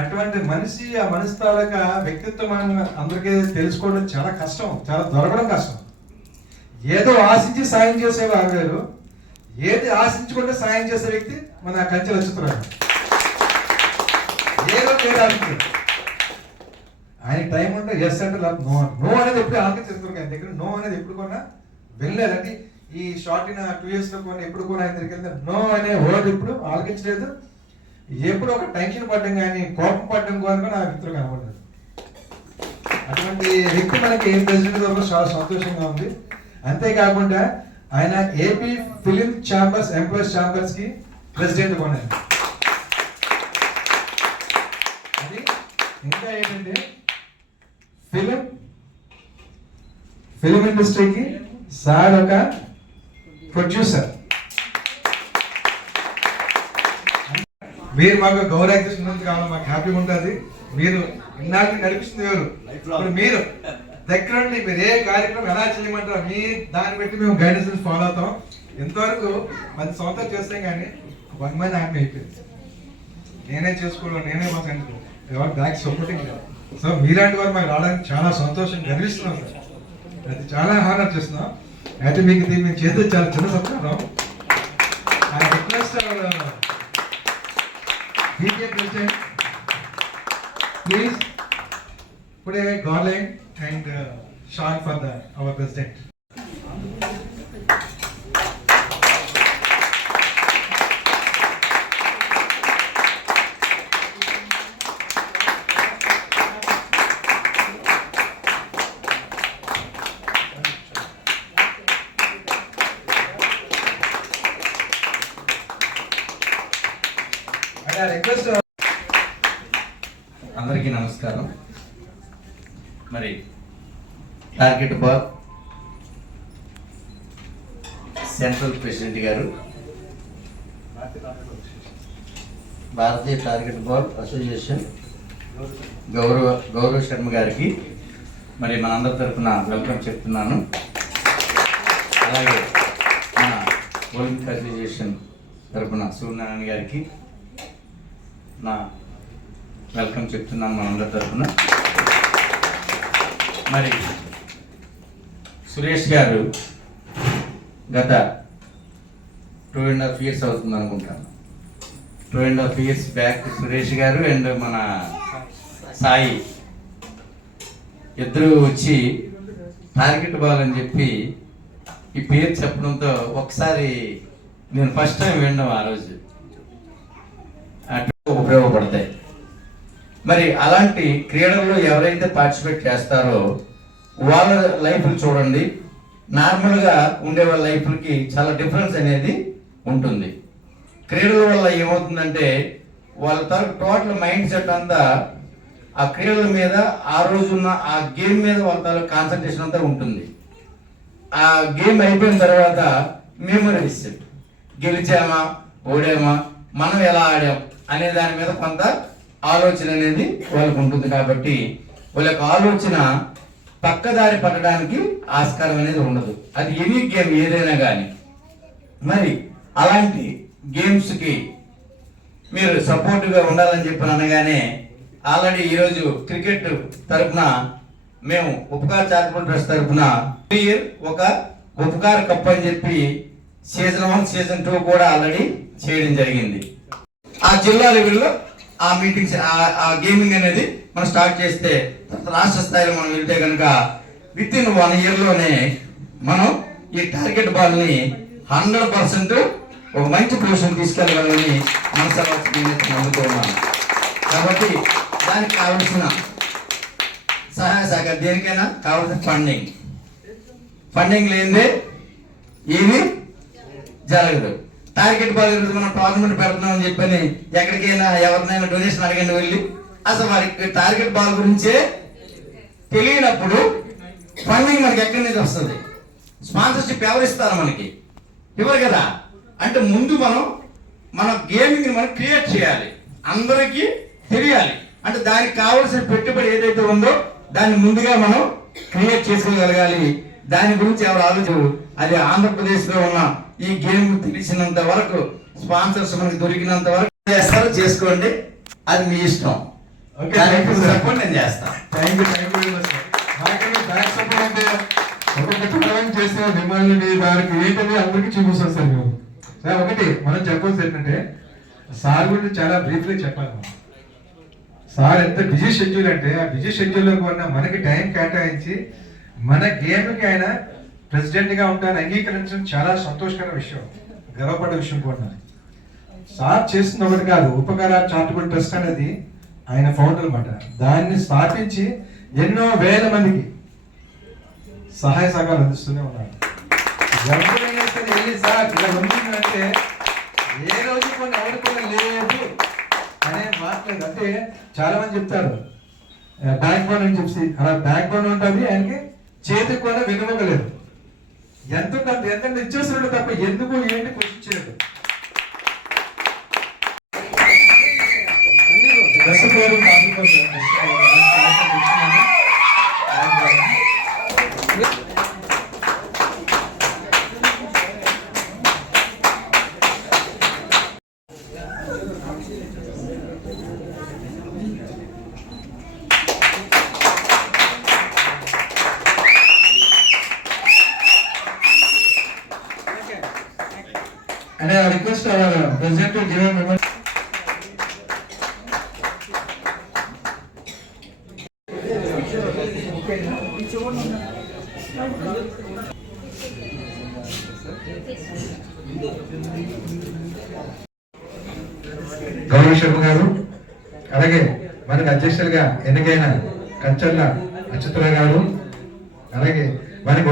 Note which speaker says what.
Speaker 1: అటువంటి మనిషి ఆ మనిషి వ్యక్తిత్వం అందరికీ తెలుసుకోవడం చాలా కష్టం చాలా దొరకడం కష్టం. ఏదో ఆశించి సాయం చేసేవి వేరు ఏది ఆశించుకుంటే సాయం చేసే వ్యక్తి మన కంచె వచ్చుతున్నారు ఏదో పేరు ఆశించారు. ఆయన టైం ఉంటే ఎస్ అంటే నో నో అనేది ఎప్పుడు ఆలోచించరు ఆయన దగ్గర. నో అనేది ఎప్పుడు కొన్నా వెళ్ళలేదు అంటే ఈ షార్ట్ ఇన్ టూ ఇయర్స్లో కొన్ని ఎప్పుడు కూడా ఆయన దగ్గరికి వెళ్తే నో అనే వర్డ్ ఇప్పుడు ఆలోచించలేదు ఎప్పుడు ఒక టెన్షన్ పడ్డం కానీ కోపం పడ్డం కానీ కూడా నా మిత్రులు కనబడింది అటువంటి వ్యక్తి మనకి ప్రెసిడెంట్ దొరకడం చాలా సంతోషంగా ఉంది. అంతేకాకుండా ఆయన ఏపీ ఫిలిం ఛాంబర్స్ ఎంప్లాయీస్ ఛాంబర్స్కి ప్రెసిడెంట్ కొన్నారు అది ఇంకా ఏంటంటే ఫిలిం ఫిలిం ఇండస్ట్రీకి సార్ ఒక ప్రొడ్యూసర్ మీరు మాకు గౌరవ ఉన్నందుకు కావాలి మాకు హ్యాపీగా ఉంటుంది మీరు ఇన్నాళ్ళకి నడిపిస్తుంది ఎవరు? ఇప్పుడు మీరు దగ్గరుండి మీరు ఏ కార్యక్రమం ఎలా చేయమంటారో మీ దాన్ని బట్టి మేము గైడెన్స్ ఫాలో అవుతాం. ఇంతవరకు పది సంవత్సరాలు చేస్తాం కానీ వన్ మంత్ హ్యాపీ అయిపోయింది. నేనే చేసుకోవడం నేనే మాకు అనుకో ఎవరు బ్యాక్ సపోర్టింగ్ లేదు. సో మీలాంటి వారు మాకు రావడానికి చాలా సంతోషం గర్విస్తున్నాం సార్. అది చాలా హానర్ చేస్తున్నాం. అయితే మీకు దీన్ని మేము చేస్తే చాలా చిన్న సత్కారం. DPA President, please put a garland and uh, shawl for the, our President.
Speaker 2: అందరికీ నమస్కారం. మరి టార్గెట్ బార్ సెంట్రల్ ప్రెసిడెంట్ గారు. భారతీయ టార్గెట్ బాల్ అసోసియేషన్ గౌరవ గౌరవ్ శర్మ గారికి. మరి మనందరి తరఫున వెల్కమ్ చెప్తున్నాను. అలాగే మన ఒలింపిక్ అసోసియేషన్ తరఫున సూర్యనారాయణ గారికి నా వెల్కమ్ చెప్తున్నాను మనందరి తరఫున. మరి సురేష్ గారు గత టూ అండ్ హాఫ్ ఇయర్స్ అవుతుంది అనుకుంటాను. Two and half years back Suresh garu and మన సాయి ఇద్దరు వచ్చి టార్గెట్ బాల్ అని చెప్పి ఈ పేరు చెప్పడంతో ఒకసారి నేను ఫస్ట్ టైం విన్నాం ఆ రోజు. ఉపయోగపడతాయి. మరి అలాంటి క్రీడల్లో ఎవరైతే పార్టిసిపేట్ చేస్తారో వాళ్ళ లైఫ్లు చూడండి. నార్మల్గా ఉండే వాళ్ళ లైఫ్లకి చాలా డిఫరెన్స్ అనేది ఉంటుంది. క్రీడల వల్ల ఏమవుతుందంటే వాళ్ళ తర టోటల్ మైండ్ సెట్ అంతా ఆ క్రీడల మీద ఆ రోజున్న ఆ గేమ్ మీద వాళ్ళ తాలూకు కాన్సన్ట్రేషన్ అంతా ఉంటుంది. ఆ గేమ్ అయిపోయిన తర్వాత మెమరీస్ గెలిచామా ఓడామా మనం ఎలా ఆడాం అనే దాని మీద కొంత ఆలోచన అనేది వాళ్ళకు ఉంటుంది కాబట్టి వాళ్ళ యొక్క ఆలోచన పక్కదారి పట్టడానికి ఆస్కారం అనేది ఉండదు. అది ఎనీ గేమ్ ఏదైనా కానీ మరి అలాంటి గేమ్స్కి మీరు సపోర్ట్గా ఉండాలని చెప్పి అనగానే ఆల్రెడీ ఈరోజు క్రికెట్ తరపున మేము ఉపకార చారిటబుల్ ట్రస్ట్ తరఫున ఇయర్ ఒక ఉపకార కప్ అని చెప్పి సీజన్ వన్ సీజన్ టూ కూడా ఆల్రెడీ చేయడం జరిగింది. ఆ జిల్లా లెవెల్లో ఆ మీటింగ్స్ ఆ గేమింగ్ అనేది మనం స్టార్ట్ చేస్తే రాష్ట్ర స్థాయిలో మనం వెళ్తే కనుక విత్ ఇన్ వన్ ఇయర్లోనే మనం ఈ టార్గెట్ బాల్ని హండ్రెడ్ పర్సెంట్ ఒక మంచి పొజిషన్ తీసుకెళ్ళగలని మనసులో నమ్ముతూ ఉన్నాను. కాబట్టి దానికి కావలసిన సహాయ సహకారం దేనికైనా కావాల్సిన ఫండింగ్ ఫండింగ్ లేనిదే ఇది జరగదు. టార్గెట్ బాల్ మనం టోర్నమెంట్ పెడుతున్నామని చెప్పని ఎక్కడికైనా ఎవరినైనా డొనేషన్ అడగండి వెళ్ళి. అసలు వారికి టార్గెట్ బాల్ గురించే తెలియనప్పుడు ఫండింగ్ మనకి ఎక్కడి నుంచి వస్తుంది? స్పాన్సర్షిప్ ఎవరు ఇస్తారు మనకి? ఇవ్వరు కదా? అంటే ముందు మనం మన గేమింగ్ మనం క్రియేట్ చేయాలి. అందరికీ తెలియాలి. అంటే దానికి కావలసిన పెట్టుబడి ఏదైతే ఉందో దాన్ని ముందుగా మనం క్రియేట్ చేసుకోగలగాలి. దాని గురించి ఎవరు ఆలోచన అది ఆంధ్రప్రదేశ్లో ఉన్న ఈ గేమ్ తెలిసినంత వరకు స్పాన్సర్స్ మనకి దొరికినంత వరకు చేస్తారో చేసుకోండి. అది మీ ఇష్టం.
Speaker 1: You,
Speaker 2: ఇప్పుడు
Speaker 1: sir.
Speaker 2: చెప్పండి నేను చేస్తాను
Speaker 1: thank you thank you back support అంటే ఒక్కొక్క మిమ్మల్ని మీ వారికి ఏంటని అందరికీ చూపిస్తాం సార్ మేము సార్ ఒకటి మనం చెప్పాల్సి ఏంటంటే సార్ గురించి చాలా బ్రీఫ్గా చెప్పాలి. మనం సార్ ఎంత బిజీ షెడ్యూల్ అంటే ఆ బిజీ షెడ్యూల్లో కూడా మనకి టైం కేటాయించి మన గేమ్కి ఆయన ప్రెసిడెంట్గా ఉంటాను అంగీకరించడం చాలా సంతోషకర విషయం గర్వపడే విషయం కూడా సార్ చేస్తున్న ఒకటి కాదు ఉపకార చారిటబుల్ ట్రస్ట్ అనేది ఆయన ఫౌండర్ అన్నమాట. దాన్ని స్థాపించి ఎన్నో వేల మందికి సహాయ సహకారాలు అందిస్తూనే ఉన్నారు. ఎవరైనా సరే వెళ్ళి సార్ ఇలా ఉంటుందంటే ఏ రోజు కొన్ని ఎవరు కూడా లేదు అనే మాట్లేదు అంటే చాలా మంది చెప్తారు బ్యాక్ బోన్ అని చెప్పి అలా బ్యాక్ బోన్ ఉంటుంది ఆయనకి చేతికి కూడా వెనుమగలేదు ఎంత కొంత ఎంత ఇచ్చేస్తున్నాడు తప్ప ఎందుకు ఏంటి క్వశ్చన్ చేయడు దశ పేరు And I గౌరవ శర్మ గారు అలాగే మనకు అధ్యక్షులుగా ఎన్నికైన కంచర్ల అచ్యుతరావు గారు అలాగే మనకు